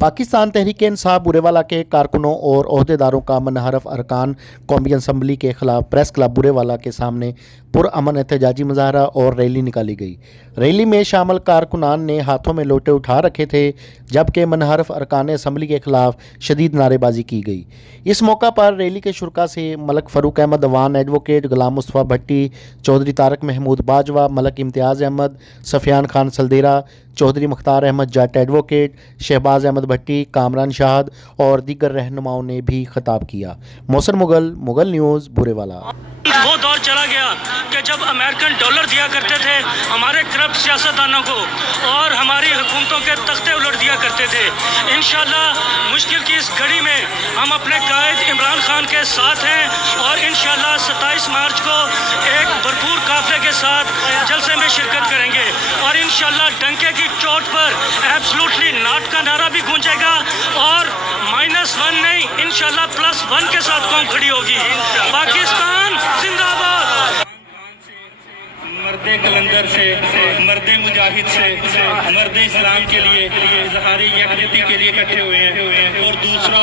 पाकिस्तान तहरीक-ए-इंसाफ बुरेवाला के कारकुनों और ओहदेदारों का मनहरफ अरकान कौमी असम्बली के खिलाफ प्रेस क्लब बुरेवाला के सामने पुरअमन एहतजाजी मुजाहरा और रैली निकाली गई। रैली में शामिल कारकुनान ने हाथों में लोटे उठा रखे थे, जबकि मनहरफ अरकान असम्बली के खिलाफ शदीद नारेबाजी की गई। इस मौका पर रैली के शुरका से मलक फ़रूक अहमद अवान, एडवोकेट गुलाम मुस्तफ़ा भट्टी, चौधरी तारक महमूद बाजवा, मलक इम्तियाज़ अहमद, सफ़ियान खान सलदेरा, चौधरी मुख्तार अहमद जट एडवोकेट, शहबाज अहमद भट्टी, कामरान शाहद और दीगर रहनुमाओं ने भी खिताब किया। मोहसिन मुगल, मुगल न्यूज़, बुरेवाला। वो दौर चला गया कि जब अमेरिकन डॉलर दिया करते थे हमारे करप्ट सियासतदानों को और हमारी हुकूमतों के तख्ते उलट दिया करते थे। इंशाल्लाह मुश्किल की इस घड़ी में हम अपने कायद इमरान खान के साथ हैं और इंशाल्लाह 27 मार्च को एक भरपूर काफले के साथ जलसे में शिरकत करेंगे और इंशाल्लाह डंके की चोट पर एब्सोल्युटली नॉट का नारा भी गूंजेगा और -1 नहीं इंशाल्लाह +1 के साथ कौम खड़ी होगी। पाकिस्तान जिंदाबाद। मर्दे कलंदर से, मर्दे मुजाहिद से, मर्दे इस्लाम के लिए इजहारी यकजहती के लिए इकट्ठे हुए हैं और दूसरा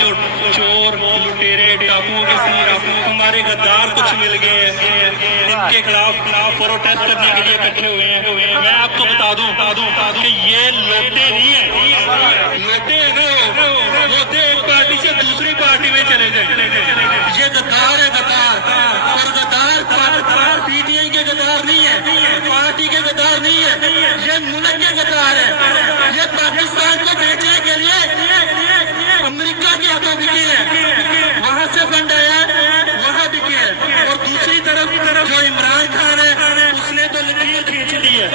जो चोर लुटेरे डाकुओं के साथ हमारे गद्दार कुछ मिल गए हैं, इनके खिलाफ प्रोटेस्ट करने के लिए इकट्ठे हुए हैं। मैं आपको बता दूं कि ये लोटे नहीं है, लोटे एक पार्टी से दूसरी पार्टी में चले जाए। ये गद्दार है, गद्दार और गद्दार पीटीआई के गद्दार नहीं है, पार्टी के गद्दार नहीं है, ये मुल्क के गद्दार है। ये पाकिस्तान को बेचने के लिए अमेरिका के हाथों बिके हैं, वहां से फंड आया वहां बिके है। और दूसरी तरफ जो इमरान खान है उसने तो लकीर खींच ली है।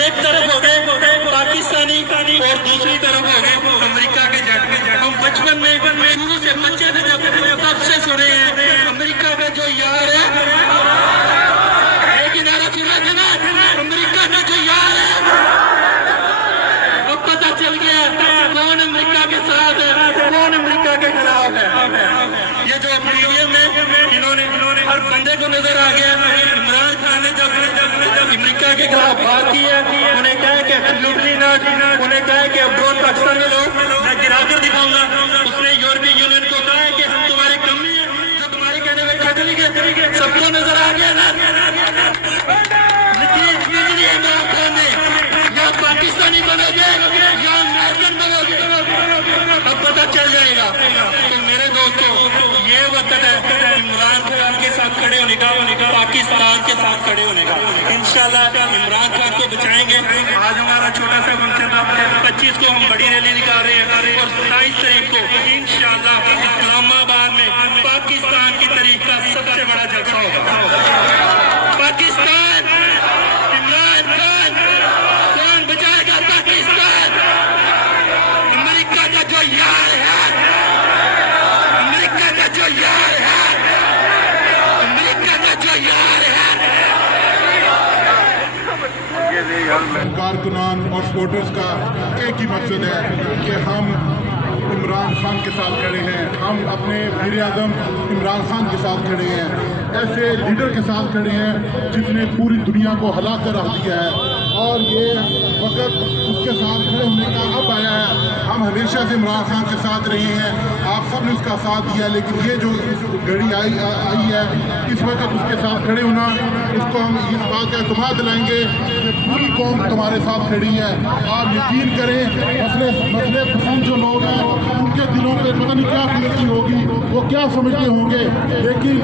एक तरफ हो गए पाकिस्तानी और दूसरी तरफ हो गए अमेरिका के जट। हम बचपन में शुरू से बच्चे थे जब तब से सुने हैं अमेरिका का जो यार है, एक नारा सुना था ना, अमेरिका का जो यार है। अब पता चल गया कौन अमेरिका के साथ है, कौन अमेरिका के खिलाफ है। ये जो मीडियम में इन्होंने हर बंदे को नजर आ गया। इमरान खान ने जब अमेरिका के खिलाफ बात की है, उन्हें कहा कि एब्सोल्युटली नॉट, उन्हें कहा कि अब्रोड पाकिस्तान में लोग मैं गिराकर दिखाऊंगा। उसने यूरोपीय यूनियन को कहा है कि हम तुम्हारे कम नहीं है, जो तुम्हारे कहने में खतरे सबको नजर आ गया ना। इमरान खान ने या पाकिस्तानी बनोगे या अमेरिकन बनोगे, अब पता चल जाएगा। तो मेरे दोस्तों ये वक्त है इमरान खान के साथ खड़े होने का, पाकिस्तान के साथ खड़े होने का। इंशाल्लाह इमरान खान को बचाएंगे। आज हमारा छोटा सा फंक्शन था, 25 को हम बड़ी रैली निकाल रहे हैं और 27 तारीख को इंशाल्लाह इस्लामाबाद में पाकिस्तान की तारीख का सबसे बड़ा जलसा होगा। पाकिस्तान, इमरान खान, कौन बचाएगा पाकिस्तान? अमेरिका का जो यार है, अमेरिका का जो यार है, अमेरिका का जो यार है। कारकुनान और सपोर्टर्स का एक ही मकसद है कि हम इमरान खान के साथ खड़े हैं, हम अपने वज़ीर आज़म इमरान खान के साथ खड़े हैं, ऐसे लीडर के साथ खड़े हैं जिसने पूरी दुनिया को हिला कर रख दिया है। और ये वक्त उसके साथ खड़े होने का अब आया है। हम हमेशा से इमरान खान के साथ रहे हैं, आप सब ने उसका साथ दिया, लेकिन ये जो घड़ी आई है इस वक्त उसके साथ खड़े होना, इसको हम इस बात का एतमाद दिलाएंगे कि पूरी कौम तुम्हारे साथ खड़ी है। आप यकीन करें, मसले पसंद जो लोग हैं उनके दिलों पे पता नहीं क्या गुजरती होगी, वो क्या समझते होंगे, लेकिन